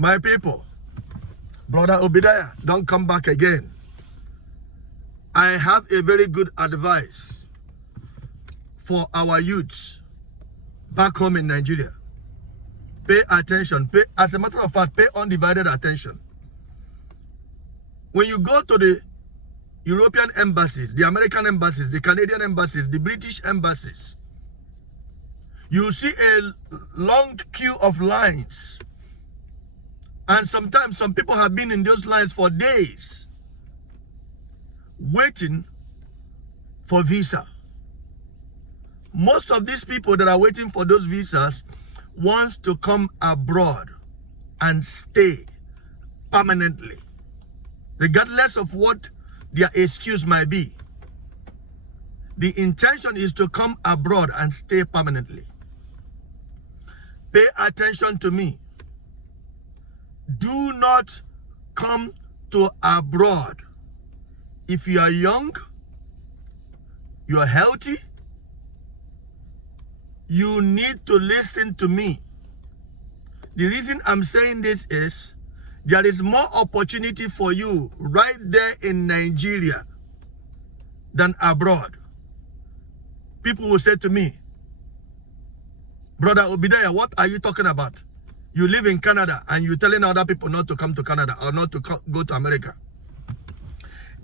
My people, Brother Obadiah, don't come back again. I have a very good advice for our youths back home in Nigeria. Pay attention. As a matter of fact, pay undivided attention. When you go to the European embassies, the American embassies, the Canadian embassies, the British embassies, you see a long queue of lines. And sometimes some people have been in those lines for days, waiting for visa. Most of these people that are waiting for those visas wants to come abroad and stay permanently, regardless of what their excuse might be. The intention is to come abroad and stay permanently. Pay attention to me. Do not come to abroad if you are young, you're healthy. You need to listen to me. The reason I'm saying this is there is more opportunity for you right there in Nigeria than abroad. People will say to me, Brother Obadiah, what are you talking about? You live in Canada and you're telling other people not to come to Canada or not to go to America.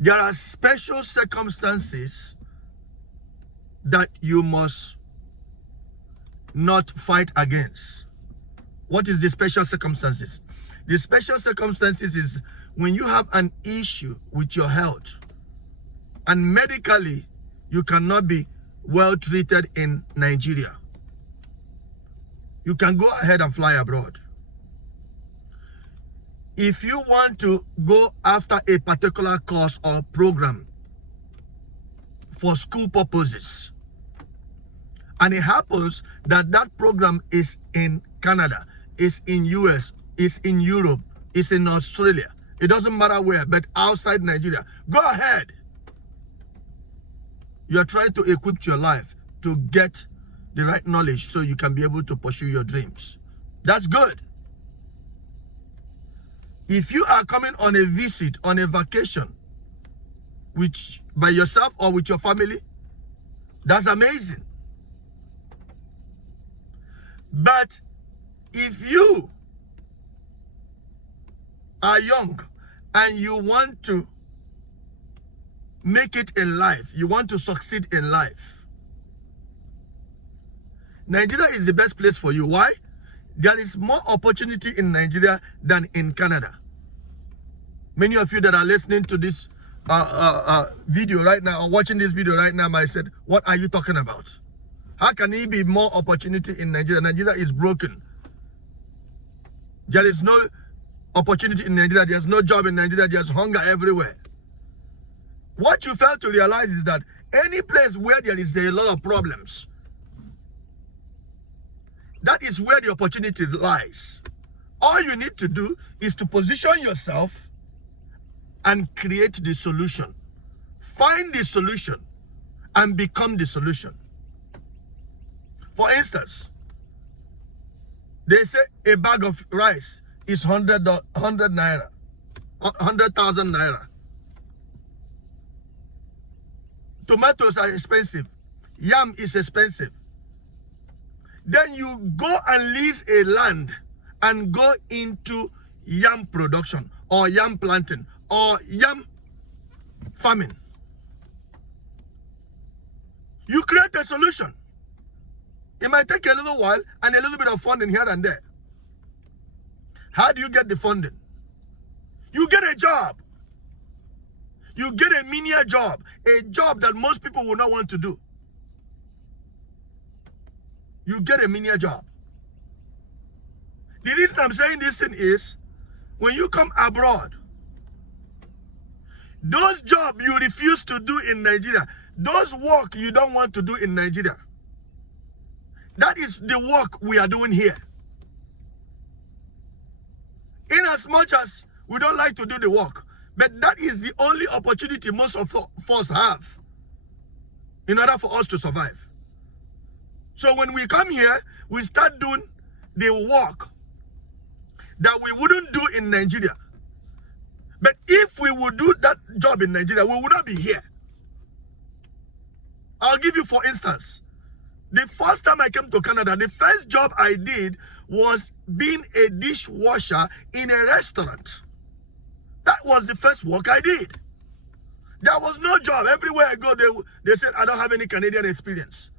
There are special circumstances that you must not fight against. What is the special circumstances? The special circumstances is when you have an issue with your health and medically you cannot be well treated in Nigeria. You can go ahead and fly abroad. If you want to go after a particular course or program for school purposes, and it happens that that program is in Canada, is in US, is in Europe, is in Australia, it doesn't matter where, but outside Nigeria, go ahead. You are trying to equip your life to get the right knowledge so you can be able to pursue your dreams. That's good. If you are coming on a visit, on a vacation, by yourself or with your family, that's amazing. But if you are young and you want to make it in life, you want to succeed in life, Nigeria is the best place for you. Why? There is more opportunity in Nigeria than in Canada. Many of you that are listening to this video right now, or watching this video right now, might say, what are you talking about? How can it be more opportunity in Nigeria? Nigeria is broken. There is no opportunity in Nigeria. There's no job in Nigeria. There's hunger everywhere. What you fail to realize is that any place where there is a lot of problems, that is where the opportunity lies. All you need to do is to position yourself and create the solution. Find the solution and become the solution. For instance, they say a bag of rice is 100 naira, 100,000 naira. Tomatoes are expensive. Yam is expensive. Then you go and lease a land and go into yam production or yam planting or yam farming. You create a solution. It might take a little while and a little bit of funding here and there. How do you get the funding? You get a job. You get a menial job, a job that most people will not want to do. You get a menial job. The reason I'm saying this thing is, when you come abroad, those jobs you refuse to do in Nigeria, those work you don't want to do in Nigeria, that is the work we are doing here. In as much as we don't like to do the work, but that is the only opportunity most of us have in order for us to survive. So when we come here, we start doing the work that we wouldn't in Nigeria. But if we would do that job in Nigeria, we would not be here. I'll give you, for instance, the first time I came to Canada, the first job I did was being a dishwasher in a restaurant. That was the first work I did. There was no job. Everywhere I go, they said, I don't have any Canadian experience.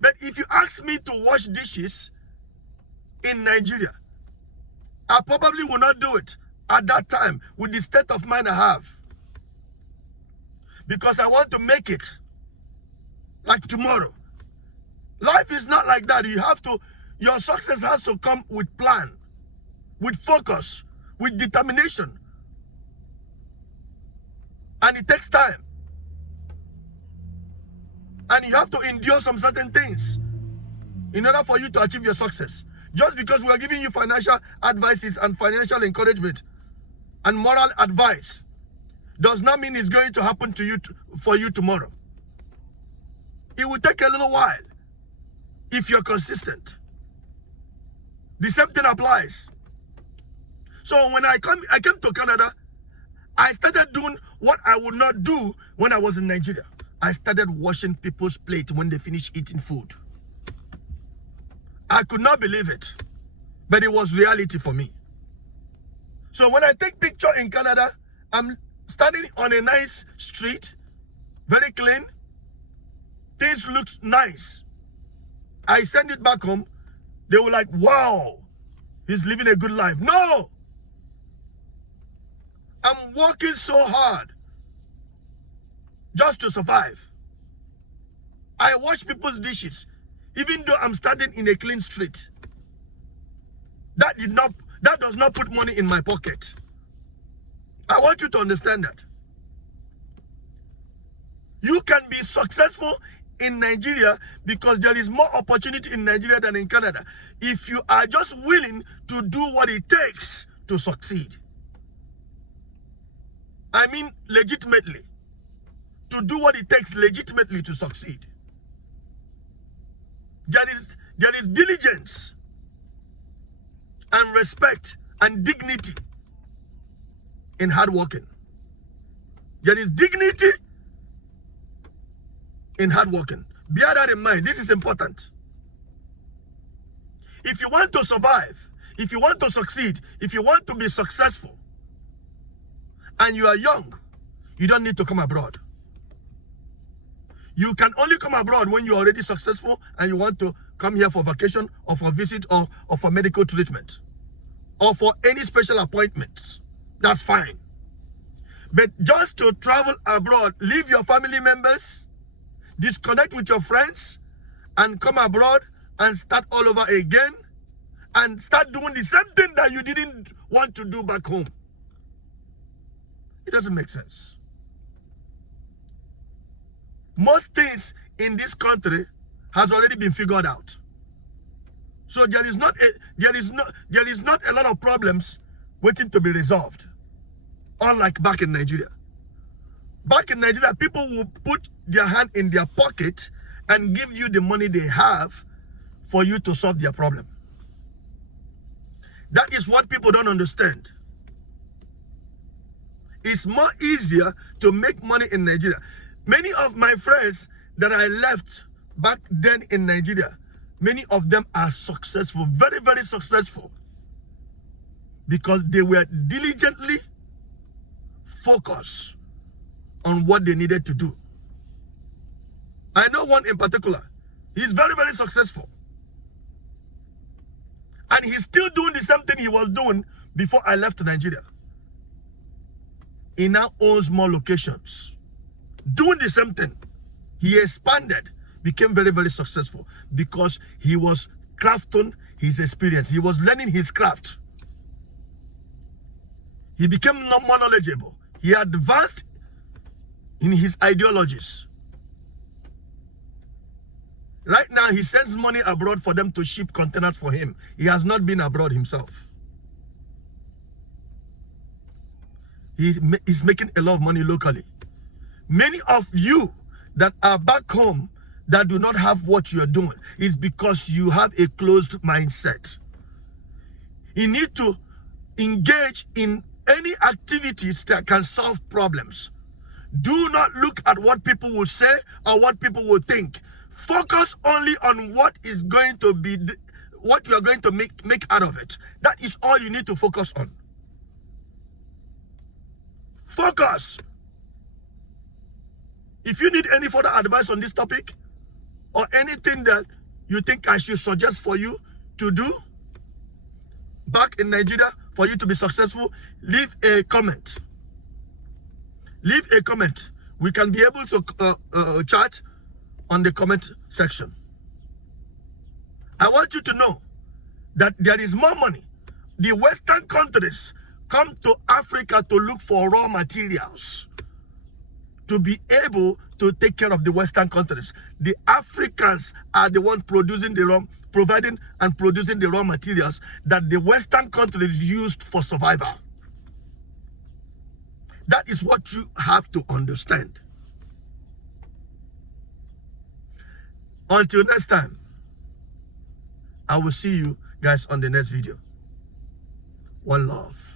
But if you ask me to wash dishes in Nigeria, I probably will not do it at that time with the state of mind I have. Because I want to make it like tomorrow. Life is not like that. You have to, your success has to come with plan, with focus, with determination. And it takes time. And you have to endure some certain things in order for you to achieve your success. Just because we are giving you financial advices and financial encouragement and moral advice does not mean it's going to happen to you for you tomorrow. It will take a little while if you're consistent. The same thing applies. So when I came to Canada, I started doing what I would not do when I was in Nigeria. I started washing people's plates when they finish eating food. I could not believe it, but it was reality for me. So when I take picture in Canada, I'm standing on a nice street, very clean. Things look nice. I send it back home. They were like, wow, he's living a good life. No! I'm working so hard just to survive. I wash people's dishes, even though I'm standing in a clean street. That does not put money in my pocket. I want you to understand that. You can be successful in Nigeria because there is more opportunity in Nigeria than in Canada. If you are just willing to do what it takes to succeed. I mean legitimately. To do what it takes legitimately to succeed. There is diligence and respect and dignity in hard working. There is dignity in hard working. Bear that in mind. This is important. If you want to survive, if you want to succeed, if you want to be successful, and you are young, you don't need to come abroad. You can only come abroad when you're already successful and you want to come here for vacation or for visit or for medical treatment or for any special appointments. That's fine. But just to travel abroad, leave your family members, disconnect with your friends, and come abroad and start all over again and start doing the same thing that you didn't want to do back home. It doesn't make sense. Most things in this country has already been figured out. So there is not a lot of problems waiting to be resolved. Unlike back in Nigeria. Back in Nigeria, people will put their hand in their pocket and give you the money they have for you to solve their problem. That is what people don't understand. It's more easier to make money in Nigeria. Many of my friends that I left back then in Nigeria, many of them are successful, very, very successful, because they were diligently focused on what they needed to do. I know one in particular. He's very, very successful. And he's still doing the same thing he was doing before I left Nigeria. He now owns more locations. Doing the same thing. He expanded, became very, very successful because he was crafting his experience. He was learning his craft. He became more knowledgeable. He advanced in his ideologies. Right now, he sends money abroad for them to ship containers for him. He has not been abroad himself. He's making a lot of money locally. Many of you that are back home that do not have what you're doing is because you have a closed mindset. You need to engage in any activities that can solve problems. Do not look at what people will say or what people will think. Focus only on what is going to be, what you are going to make out of it. That is all you need to focus on. Focus. If you need any further advice on this topic or anything that you think I should suggest for you to do back in Nigeria for you to be successful, leave a comment. Leave a comment. We can be able to chat on the comment section. I want you to know that there is more money. The Western countries come to Africa to look for raw materials to be able to take care of the Western countries. The Africans are the ones providing and producing the raw materials that the Western countries used for survival. That is what you have to understand. Until next time, I will see you guys on the next video. One love.